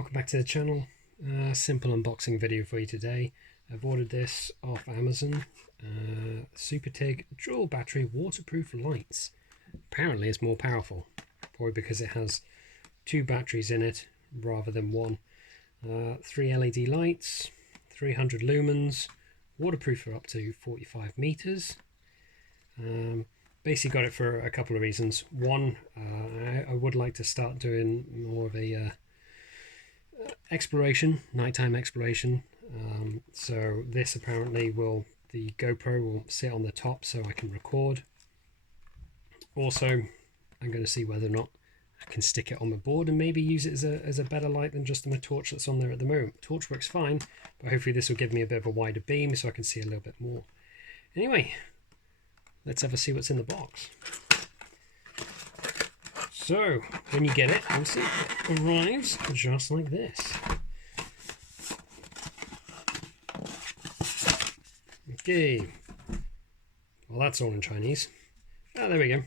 welcome back to the channel. Simple unboxing video for you today. I've ordered this off Amazon. Suptig dual battery waterproof lights. Apparently it's more powerful, probably because it has two batteries in it rather than one. 3 LED lights, 300 lumens, waterproof for up to 45 meters. Basically got it for a couple of reasons. One, I would like to start doing more of a exploration, nighttime exploration. So this apparently the GoPro will sit on the top so I can record. Also, I'm going to see whether or not I can stick it on the board and maybe use it as a better light than just my torch that's on there at the moment. Torch works fine, but hopefully this will give me a bit of a wider beam so I can see a little bit more. Anyway, let's have a see what's in the box. So, when you get it, obviously it arrives just like this. Okay. Well, that's all in Chinese. Ah, there we go.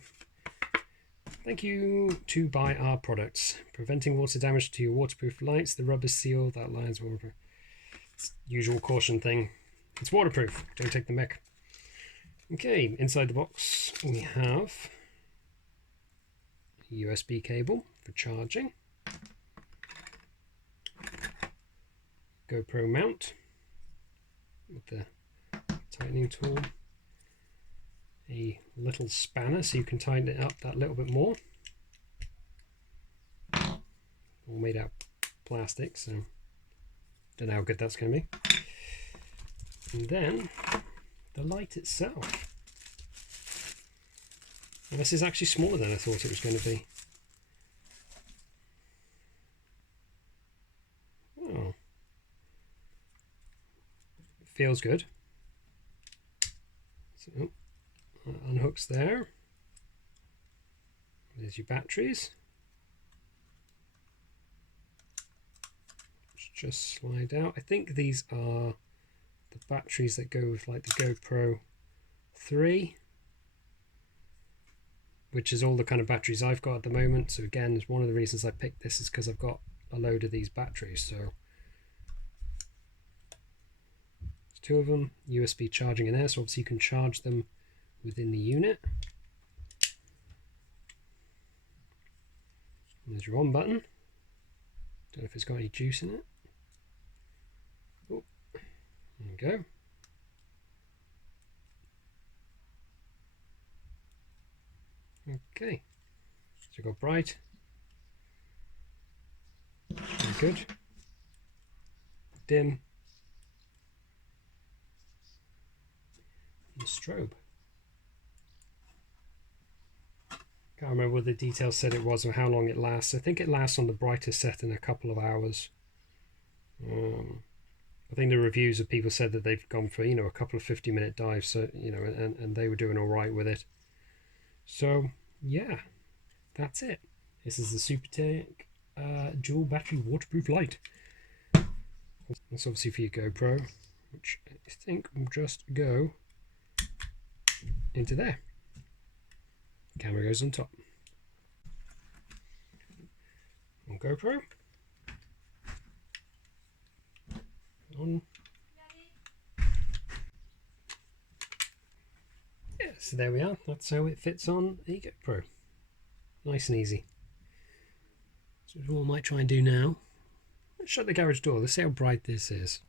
Thank you to buy our products. Preventing water damage to your waterproof lights. The rubber seal that lines waterproof. It's usual caution thing. It's waterproof. Don't take the mick. Okay, inside the box we have a USB cable for charging, GoPro mount with the tightening tool, a little spanner so you can tighten it up that little bit more, all made out of plastic, so don't know how good that's going to be, and then the light itself. Well, this is actually smaller than I thought it was going to be. Oh, it feels good. So, unhooks there. There's your batteries. Just slide out. I think these are the batteries that go with like the GoPro 3, which is all the kind of batteries I've got at the moment. So again, it's one of the reasons I picked this is because I've got a load of these batteries. So there's two of them, USB charging in there, so obviously you can charge them within the unit. And there's your on button. Don't know if it's got any juice in it. Oh, there we go. Okay, so we've got bright, very good, dim, and strobe. Can't remember what the details said it was or how long it lasts. I think it lasts on the brightest setting a couple of hours. I think the reviews of people said that they've gone for, a couple of 50-minute dives, so and they were doing all right with it. So yeah, that's it. This is the Suptig dual battery waterproof light. That's obviously for your GoPro, which I think will just go into there. Camera goes on top. On GoPro. On. Yeah, so there we are. That's how it fits on a GoPro. Nice and easy. So what I might try and do now. Let's shut the garage door. Let's see how bright this is.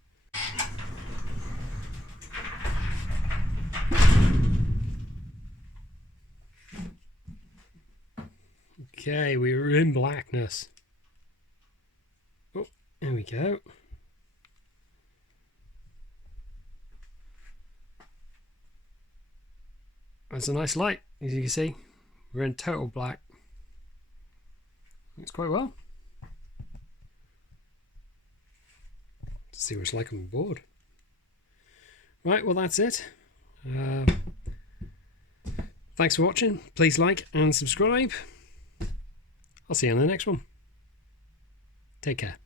Okay, we were in blackness. Oh, there we go. That's a nice light, as you can see. We're in total black. It's quite well. Let's see what it's like on board. Right, well that's it. Thanks for watching. Please like and subscribe. I'll see you on the next one. Take care.